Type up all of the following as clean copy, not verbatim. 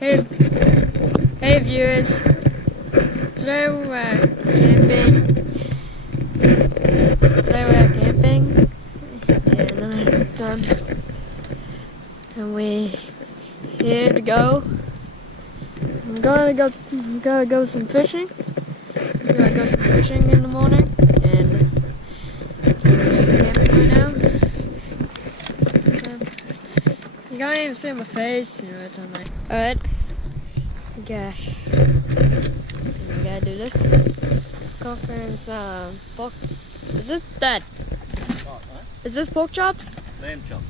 Hey, hey viewers. Today we're camping. Today we're camping and we here to go. I'm gonna go some fishing. We're gonna go some fishing in the morning, and so we're camping right now. You can't even see my face. You know, it's on my. All right. Okay. We gotta do this. Conference. Pork. Is this that? What, huh? Is this pork chops? Lamb chops.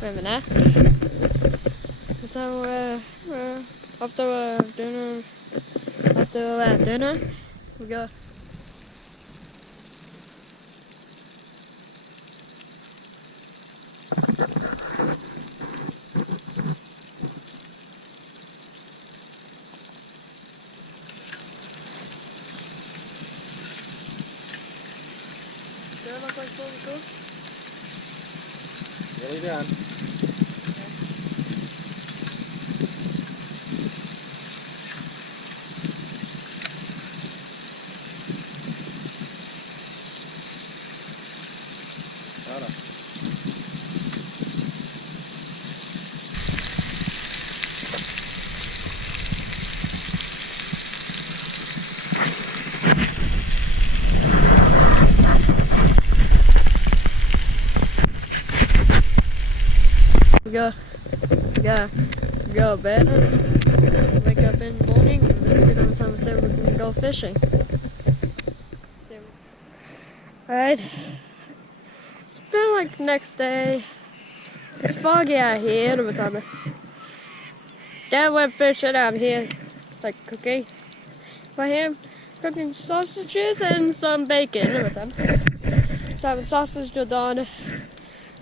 Wait a minute. What time we're after dinner? After dinner, we go. Do I look like fully cooked? Nearly done. Hold on. We go to bed and wake up in the morning and let's see what time we say we're gonna go fishing. Alright. It's been like next day. It's foggy out here all the time. Dad went fishing out here, like cooking. For him, cooking sausages and some bacon all the time. So having sausage are done.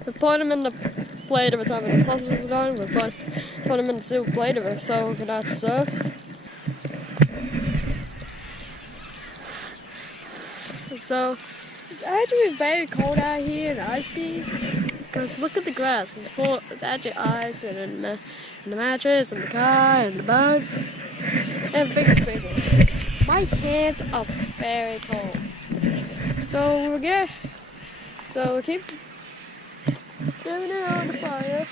We put them in the plate of a time when the sausages are done. We put them in the silver plate of it so we can have to serve. And so it's actually very cold out here and icy. Because look at the grass. It's actually ice and the mattress and the car and the boat. Everything's freezing. My hands are very cold. So we keep doing it on the fire.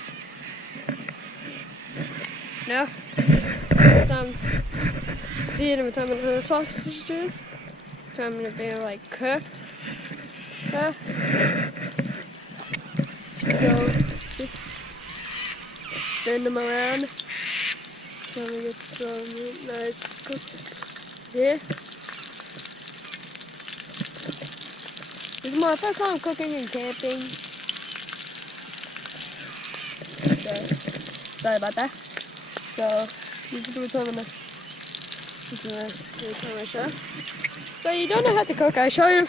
Now, it's time to see it every time the sausages. Time to be like cooked. So spin them around. Trying to get some nice cook here. This is my first time cooking and camping. Sorry about that. So this is the time I show. So you don't know how to cook. I show you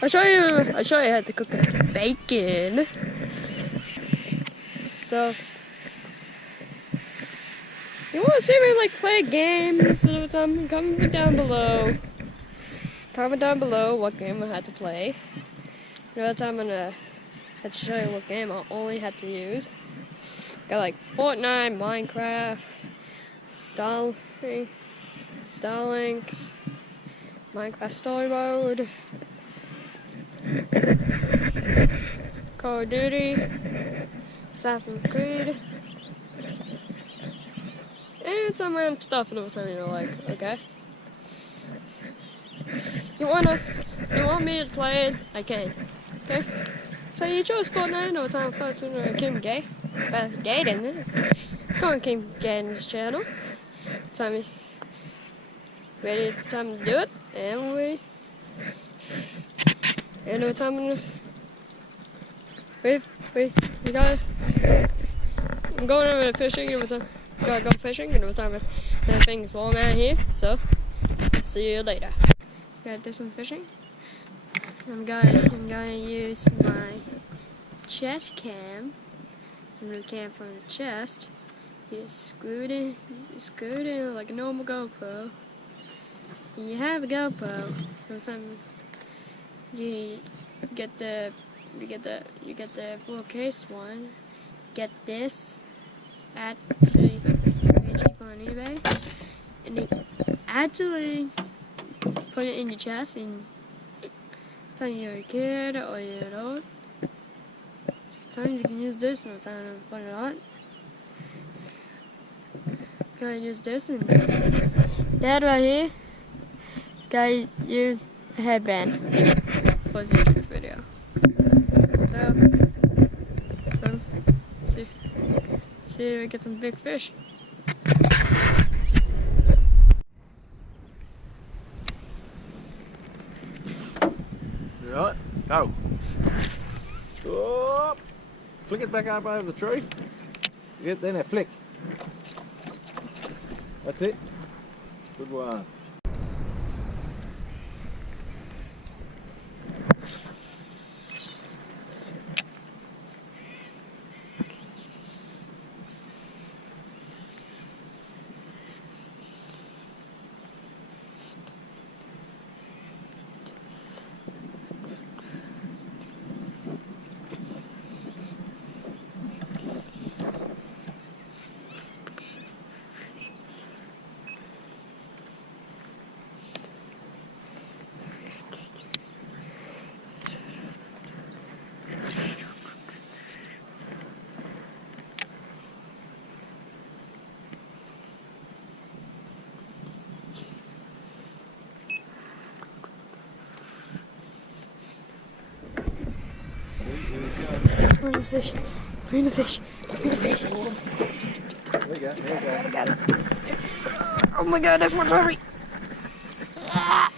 how to cook bacon. So you want to see me like play games all the time? Comment down below. Comment down below what game I had to play. Another time I'm gonna have to show you what game I only had to use. Got like Fortnite, Minecraft, Starlink, Minecraft Story Mode, Call of Duty, Assassin's Creed, and some random stuff all the time, you know, like, okay. You want me to play it? I can. Okay? So you chose Fortnite all the time first when I came gay. But gay didn't it? Go on Kim Gaden's channel. Time to do it. And no time to we got I'm going over fishing and gotta go fishing and what time everything's warm out here, so see you later. Gotta do some fishing. I'm gonna use my chest cam. And the cam from the chest. You just screw it in like a normal GoPro. And you have a GoPro. Sometimes you get the full case one. Get this. It's actually very cheap on eBay. And they actually put it in your chest and time you're a kid or you're adult. Sometimes you can use this and time to put it on. Gotta use this and Dad right here. This guy used a headband for his YouTube video. So see if we get some big fish. You right? Go. Stop. Flick it back up over the tree. Get then a flick. That's it. Good one. Where's the fish? Where's the fish? Where's the fish? There you go, there you go. Got it. Oh my god, this one's heavy. Wow.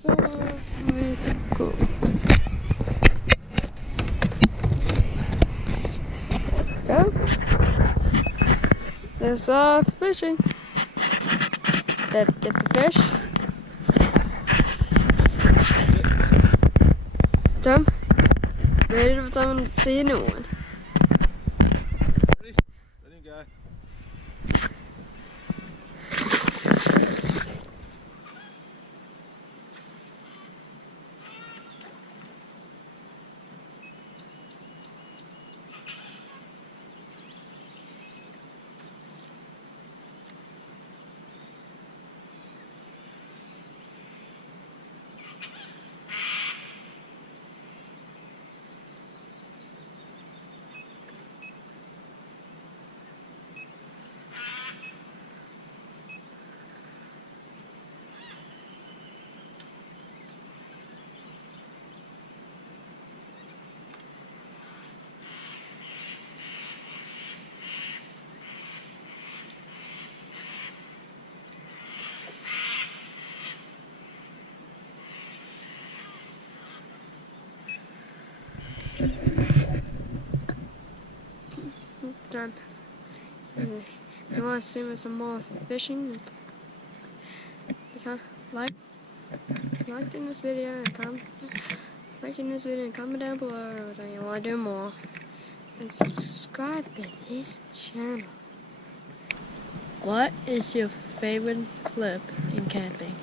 So cool. So, there's fishing. Get the fish. Tom, ready for someone to see a new one. Ready? Ready, go. Done. You want to see me some more fishing? Like in this video and comment down below if you want to do more, and subscribe to this channel. What is your favorite clip in camping?